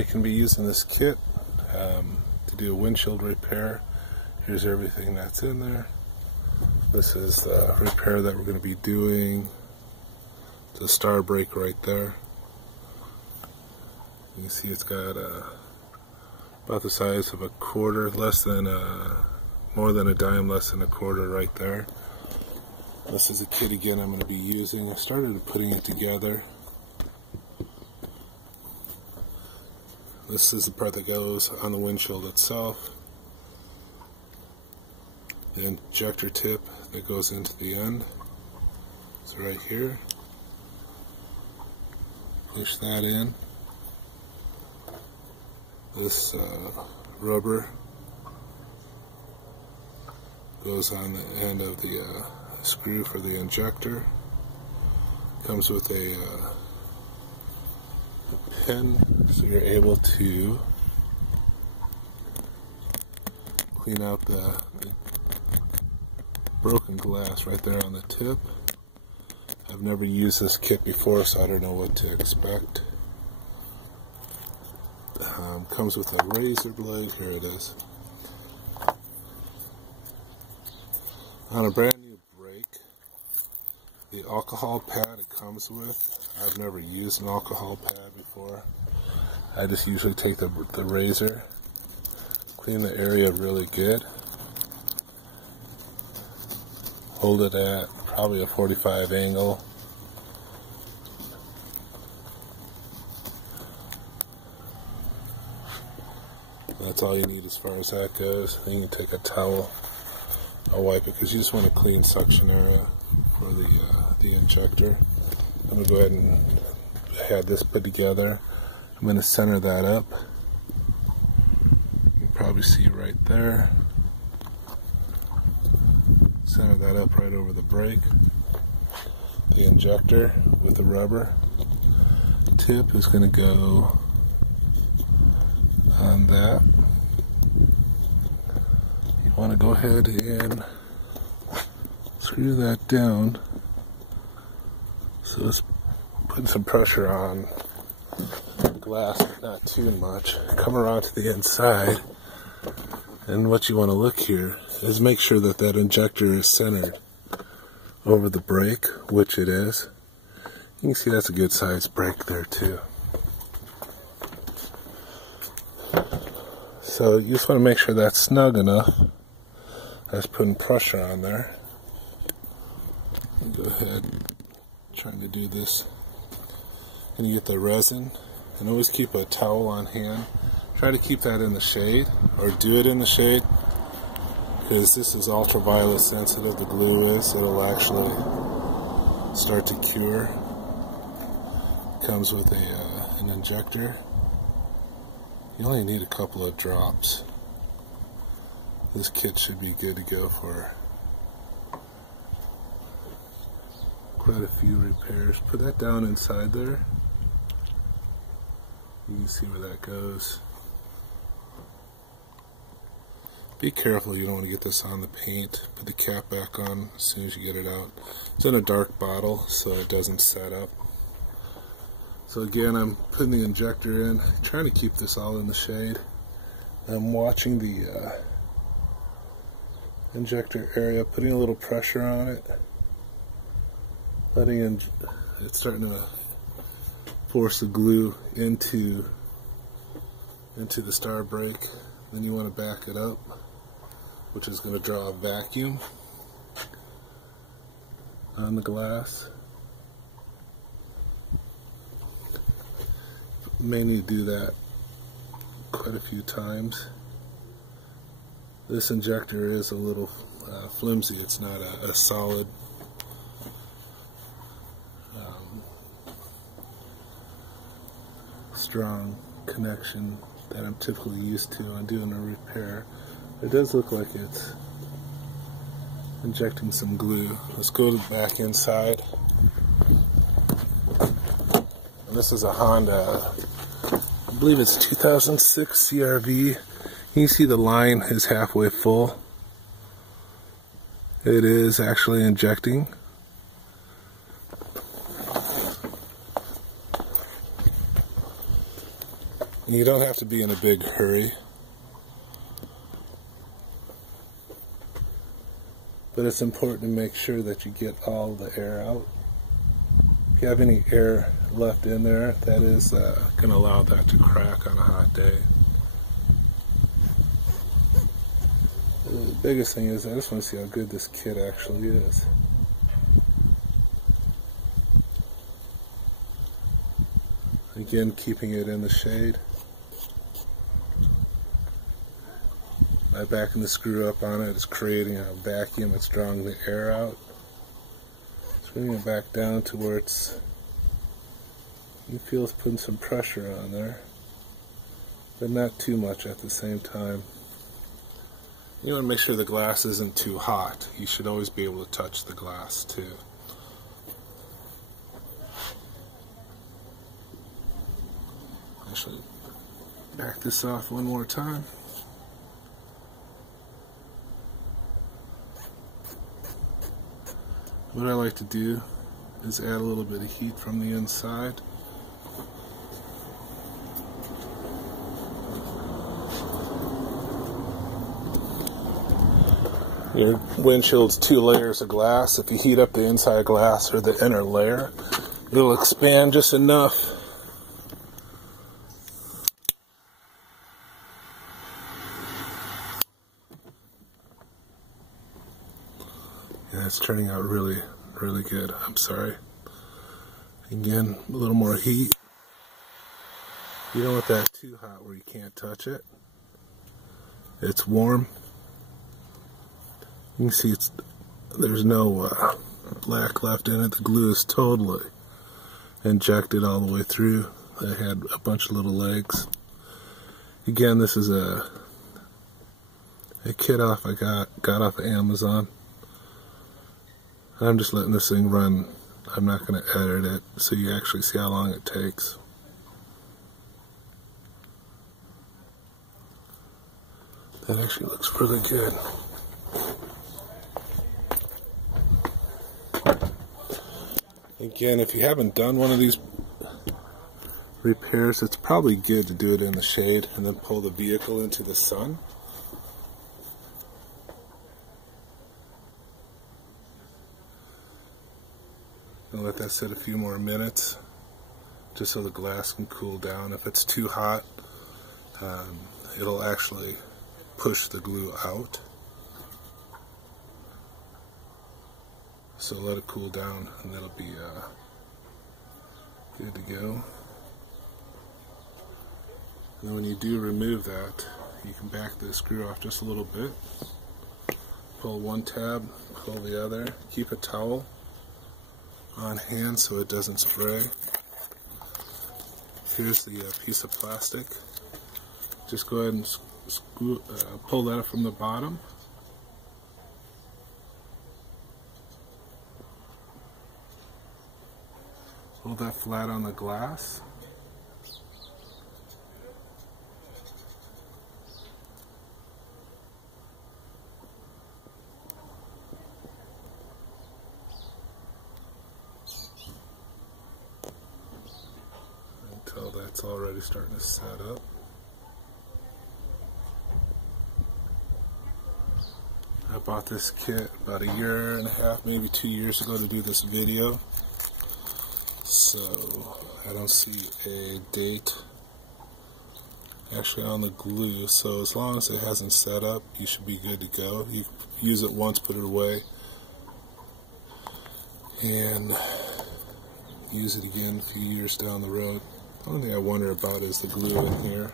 I can be using this kit to do a windshield repair. Here's everything that's in there. This is the repair that we're going to be doing. The star brake right there. You can see it's got about the size of a quarter, more than a dime, less than a quarter right there. This is a kit again I'm going to be using. I started putting it together. This is the part that goes on the windshield itself. The injector tip that goes into the end. It's right here. Push that in. This rubber goes on the end of the screw for the injector. Comes with a pin, so you're able to clean out the broken glass right there on the tip. I've never used this kit before, so I don't know what to expect. Comes with a razor blade. Here it is. On a brand new brake, the alcohol pad it comes with, I've never used an alcohol pad before. I just usually take the razor, clean the area really good, hold it at probably a 45 angle. That's all you need as far as that goes. Then you can take a towel, I'll wipe it because you just want a clean suction area for the injector. I'm going to go ahead and have this put together. I'm going to center that up. You can probably see right there. Center that up right over the brake. The injector with the rubber tip is going to go on that. You want to go ahead and screw that down. So it's putting some pressure on the glass, but not too much. Come around to the inside, and what you want to look here is make sure that that injector is centered over the brake, which it is. You can see that's a good sized brake there too. So you just want to make sure that's snug enough. That's putting pressure on there. Go ahead, trying to do this. And you get the resin, and always keep a towel on hand. Try to keep that in the shade, or do it in the shade, because this is ultraviolet sensitive, the glue is. It'll actually start to cure. Comes with an injector. You only need a couple of drops. This kit should be good to go for quite a few repairs. Put that down inside there. You can see where that goes. Be careful, you don't want to get this on the paint. Put the cap back on as soon as you get it out. It's in a dark bottle so it doesn't set up. So again, I'm putting the injector in, trying to keep this all in the shade. I'm watching the injector area, putting a little pressure on it. It's starting to force the glue into the star brake. Then you want to back it up, which is going to draw a vacuum on the glass. You may need to do that quite a few times. This injector is a little flimsy. It's not a solid strong connection that I'm typically used to on doing a repair. It does look like it's injecting some glue. Let's go back inside. And this is a Honda, I believe it's 2006 CRV. You see the line is halfway full. It is actually injecting. You don't have to be in a big hurry, but it's important to make sure that you get all the air out. If you have any air left in there, that is going to allow that to crack on a hot day. The biggest thing is I just want to see how good this kit actually is. Again, keeping it in the shade. By backing the screw up on it, it's creating a vacuum that's drawing the air out. Bringing it back down to where you feel it's putting some pressure on there, but not too much at the same time. You want to make sure the glass isn't too hot. You should always be able to touch the glass too. Actually, back this off one more time. What I like to do is add a little bit of heat from the inside. Your windshield's 2 layers of glass. If you heat up the inside glass or the inner layer, it'll expand just enough. Yeah, it's turning out really, really good. I'm sorry. Again, a little more heat. You don't want that too hot where you can't touch it. It's warm. You can see there's no black left in it. The glue is totally injected all the way through. I had a bunch of little legs. Again, this is a kit I got off of Amazon. I'm just letting this thing run. I'm not going to edit it so you actually see how long it takes. That actually looks really good. Again, if you haven't done one of these repairs, it's probably good to do it in the shade and then pull the vehicle into the sun. And let that sit a few more minutes just so the glass can cool down. If it's too hot, it'll actually push the glue out. So let it cool down and that'll be good to go. And then when you do remove that, you can back the screw off just a little bit. Pull one tab, pull the other. Keep a towel on hand so it doesn't spray. Here's the piece of plastic. Just go ahead and pull that from the bottom. Pull that flat on the glass. Until that's already starting to set up. I bought this kit about 1.5 years, maybe 2 years ago to do this video. So I don't see a date actually on the glue, so as long as it hasn't set up, you should be good to go. You use it once, put it away, and use it again a few years down the road. The only thing I wonder about is the glue in here.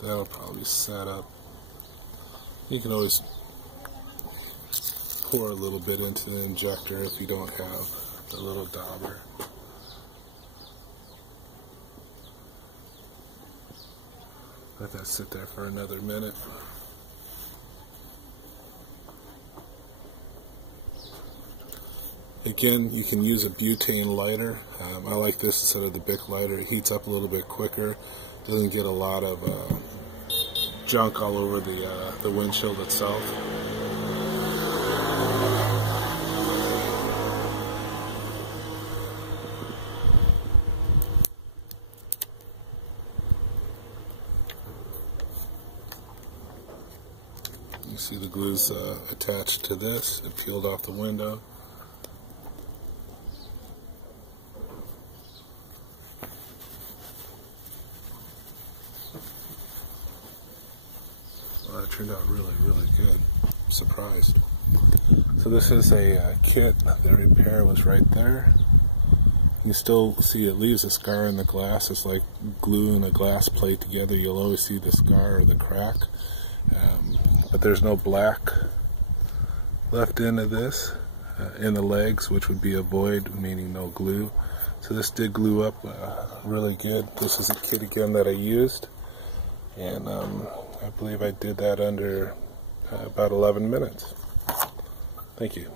That'll probably set up. You can always pour a little bit into the injector if you don't have a little dauber. Let that sit there for another minute. Again, you can use a butane lighter. I like this instead of the Bic lighter. It heats up a little bit quicker. Doesn't get a lot of junk all over the windshield itself. see the glue's attached to this. It peeled off the window. Well, that turned out really, really good. I'm surprised. So this is a kit. The repair was right there. You still see it leaves a scar in the glass. It's like gluing a glass plate together. You'll always see the scar or the crack. But there's no black left into this in the legs, which would be a void, meaning no glue. So this did glue up really good. This is a kit again that I used, and I believe I did that under about 11 minutes. Thank you.